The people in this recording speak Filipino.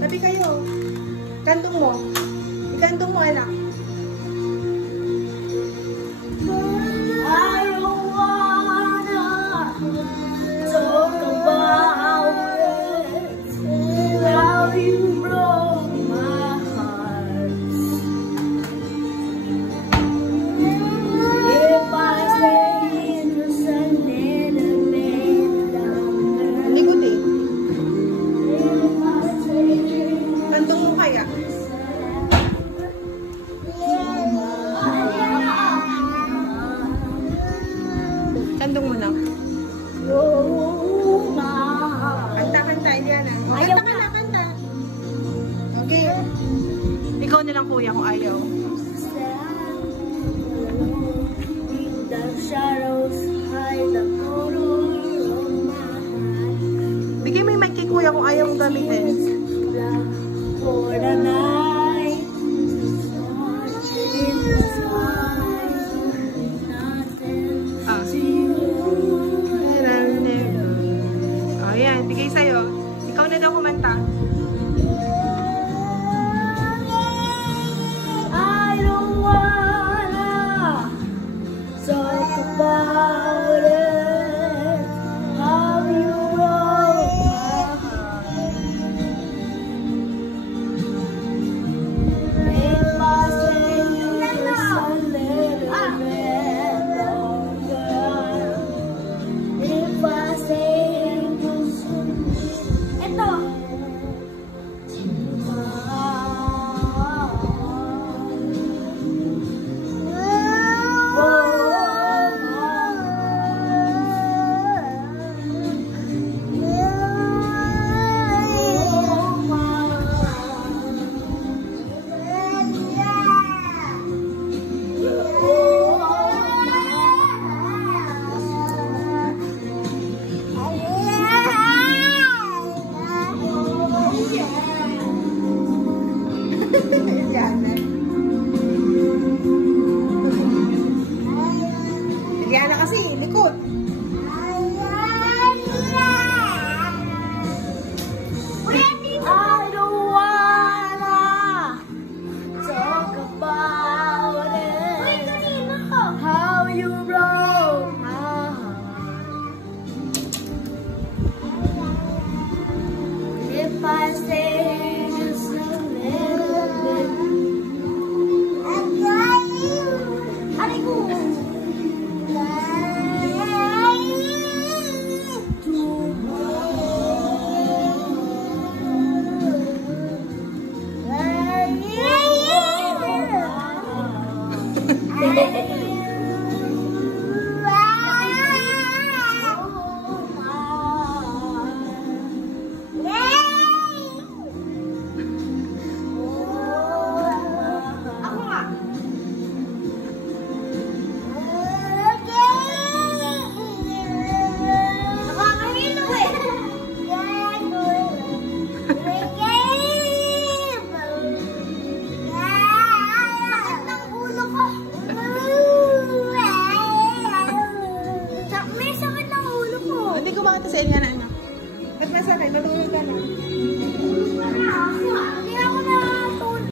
Tabi kayo. Kantong mo. Ikantong mo, anak. I don't wanna talk about it. How you broke my heart. If I say just a little bit longer. Likod eh. If I say Kantong mo kaya. Kantong mo na. oh my heart. Kanta, kanta. Eliana. Ayaw Kanta ka na, kanta. Okay. Ikaw na lang, kuya, kung ayaw. The shadows hide the color of my heart. Bigay mo yung mic kay kuya kung ayaw mong gamitin. For the night in the sky, nothing Ah. to you. Oh, yan. Bigay sa'yo. Ikaw na daw kumanta. I don't wanna talk about it. How you broke my heart. If I say just a little bit longer. If I say just ito. Eliana. Eliana kasi, likod. I don't wanna talk about it. How you broke my heart. If I say just a little bit. Aray ko. Ako nga. Nakakahilo eh. Sakit ng ulo ko. May sakit ng ulo ko. Hindi ko makita sa Eliana, anak. Ba't masakit? Matulog ka na.